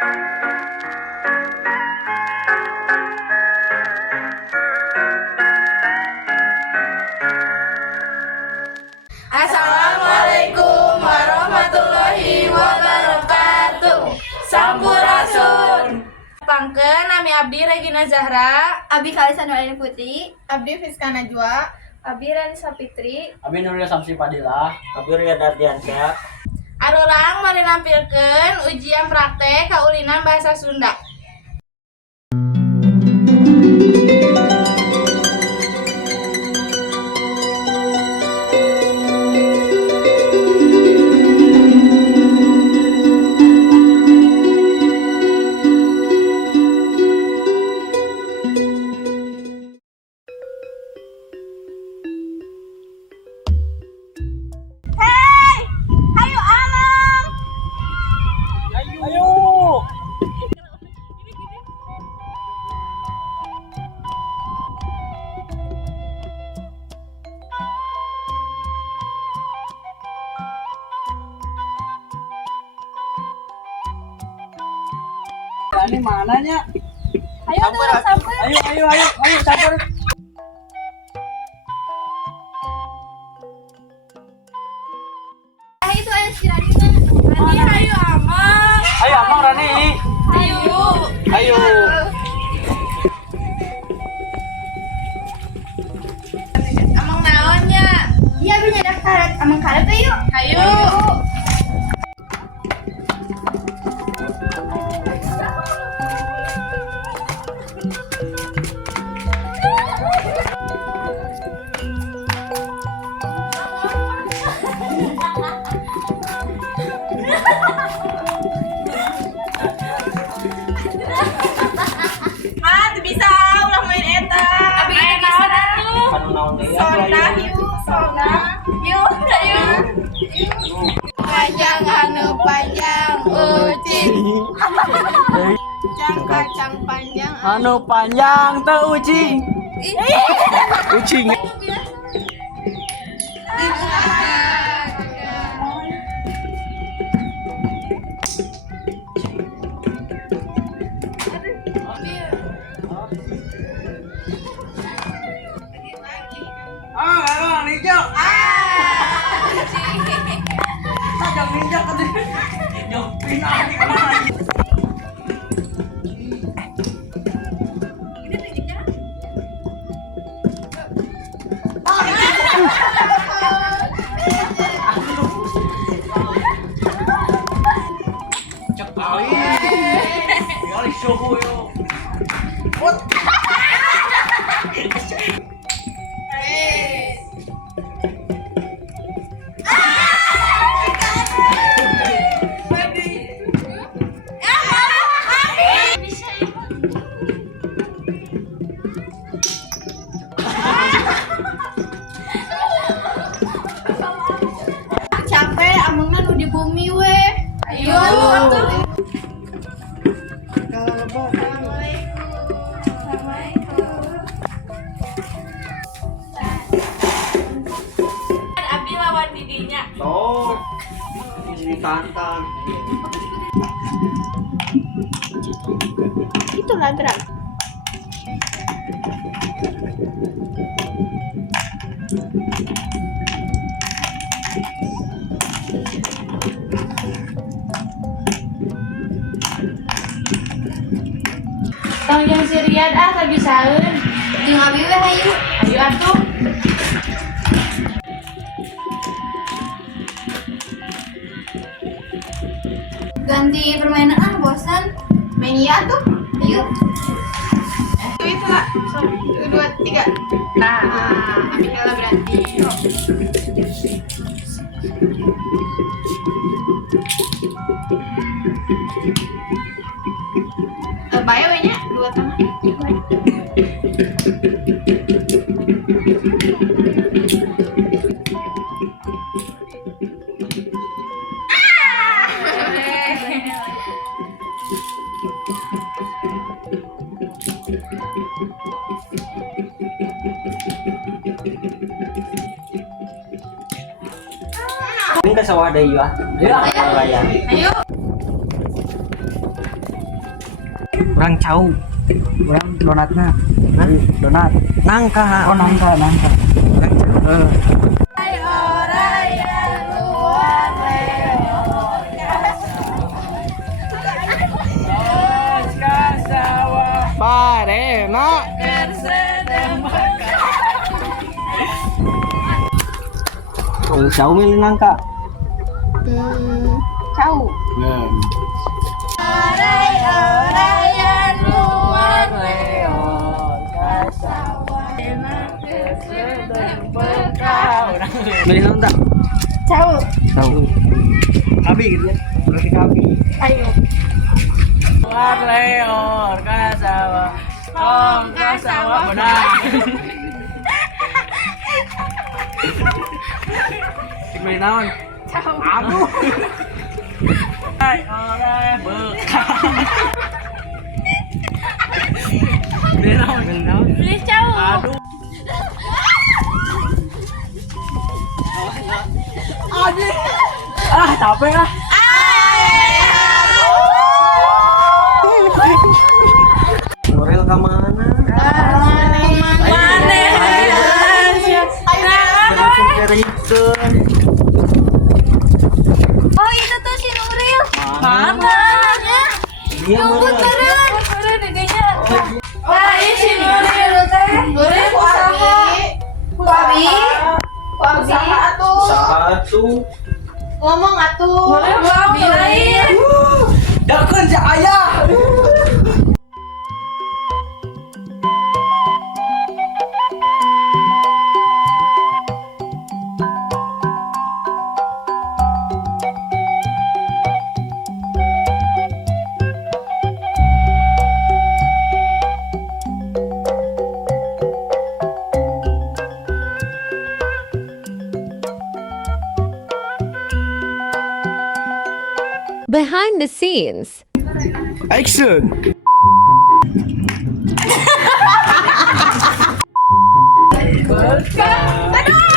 Assalamualaikum warahmatullahi wabarakatuh. Sampurasun. Pangkeun nami abdi Regina Zahra, Abi Kalisa Nurani Putri, Abdi Fiska Najwa, abdi Rani Sapitri, Abi Nuril Samsi Fadilah, Abi Riyad Ardiansyah. arurang mari nampilkeun ujian praktek kaulinan bahasa Sunda. ayo. Ini mananya? ayo dong sampai. Ayo, campur. Itu ayo si Radina. Ayo Amang. Ayo, Amang Rani. Ayo. Amang naonnya? Iya Abi nyadak karet amang karet teh yuk. Ayo. Bisa ulah main eta. Abi naon atuh? Anu naon deui? Sona, yuk. Panjang anu panjang ucing. Kacang panjang. Anu panjang teu ucing. Ucing. Kalau ninjak. Tajam ninjak kan. Jauh pindah di mana? Cek kali. Kali suhu yo. Capek amangna nu di bumi we. Ayo atuh. Abi lawan didinya. Tuh. Ini tantang. Itulah gerak. Tong jeung si Riyad kabisaeun. Jeung Abi we hayu. Ayo atuh. Ganti permainan bosan. Main iya tuh. Ayo. itu lah. 1, 2, 3. Nah, Abi kalah berarti. Bae we nya 2 tangan. Ini ke sawah deui ya. Ayo. Raya. ayo. Kurang cau. Kurang donatna. Donat. Nangka. Oh nangka. Parena. Oh, jauh milih nangka. Cau. Milih nangka. Cau. Tahu. Kabi gitu ya. Berarti kabi. Ayo. Luar leor ke sawah. Om ke sawah benar. Milih naon? Cau. Aduh. Hai orang bekal. Milih naon? Milih naon? Pilih cau. Aduh. Ah, capek ah. Morel ke mana? Oh itu tuh si Nuril. Mana? Dia mana? Keren kayaknya. Wah, ini si Nuril teh. Nuril usaha. Kuabi. Usaha atuh. Sepatu. Ngomong atuh. Nuril mau lain. Dakun si ayah. Behind the scenes. Action. Aduh.